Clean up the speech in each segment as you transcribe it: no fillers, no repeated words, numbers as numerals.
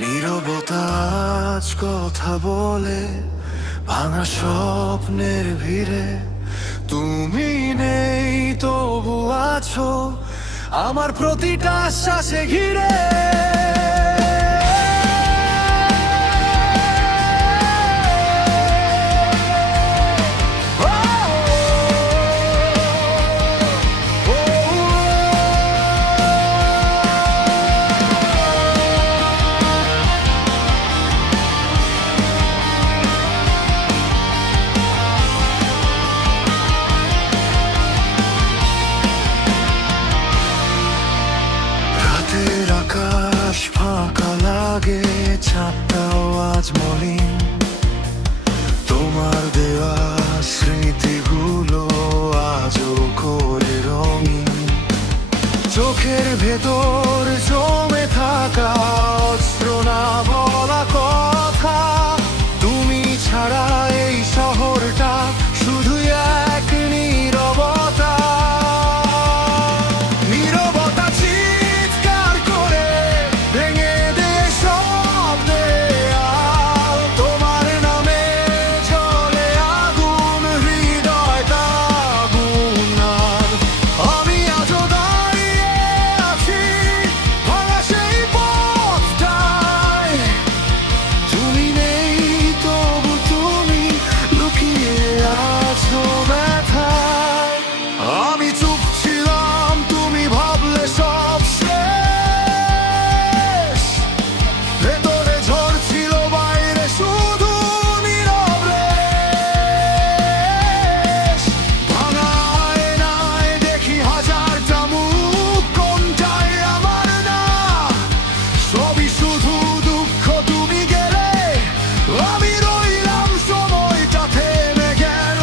নীরবতা আজ কথা বলে, ভাঙা স্বপ্নের ভিড়ে। তুমি নেই তবু আছো আমার প্রতিটা শ্বাসে ঘিরে। রাতের আকাশ ফাঁকা লাগে, চাঁদটাও আজ মলিন। তোমার দেওয়া স্মৃতিগুলো আজও করে রঙিন। চোখের ভেতর জমে থাকা অস্ত্র না বলা কথা, তুমি ছাড়া এই শহরটা শুধু এক নীরবতা। নীরবতা চিৎকার করে ভেঙে দে সব দেয়াল। তোমার নামে জ্বলে আগুন, হৃদয়টা আগুন। আর আমি আজও দাঁড়িয়ে আছি ভাঙা সেই পথটায়। তুমি নেই তবু তুমি লুকিয়ে আছো ব্যথায়। আমি চুপ ছিলাম, তুমি ভাবলে সব শেষ। ভেতরে ঝড় ছিল, বাইরে শুধু নীরব রেশ। ভাঙা আয়নায় দেখি হাজারটা মুখ, কোনটাই আমার না। সবই শুধু দুঃখ, তুমি গেলে আমি রইলাম। সময়টা থেমে গেল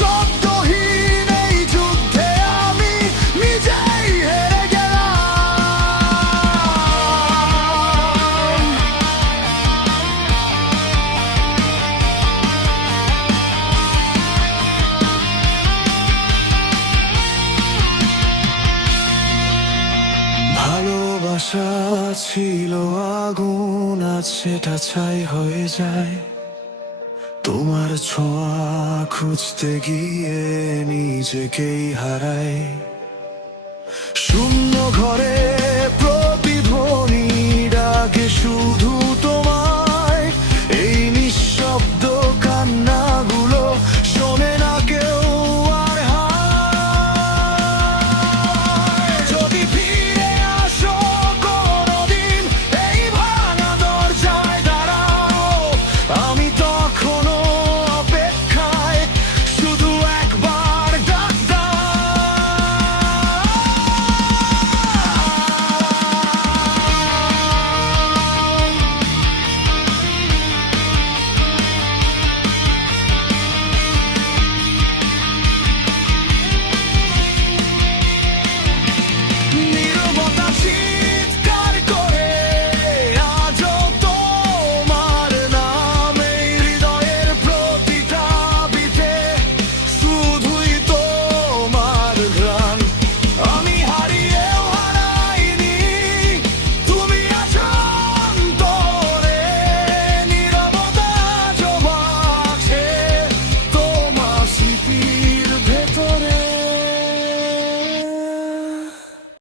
শব্দহীন এই যুদ্ধে, আমি নিজেই হেরে গেলাম। ভালোবাসা ছিল আগুন, আজ সেটা ছাই হয়ে যায়। তোমার ছোঁয়া খুঁজতে গিয়ে নিজেকেই হারাই। শূন্য ঘরে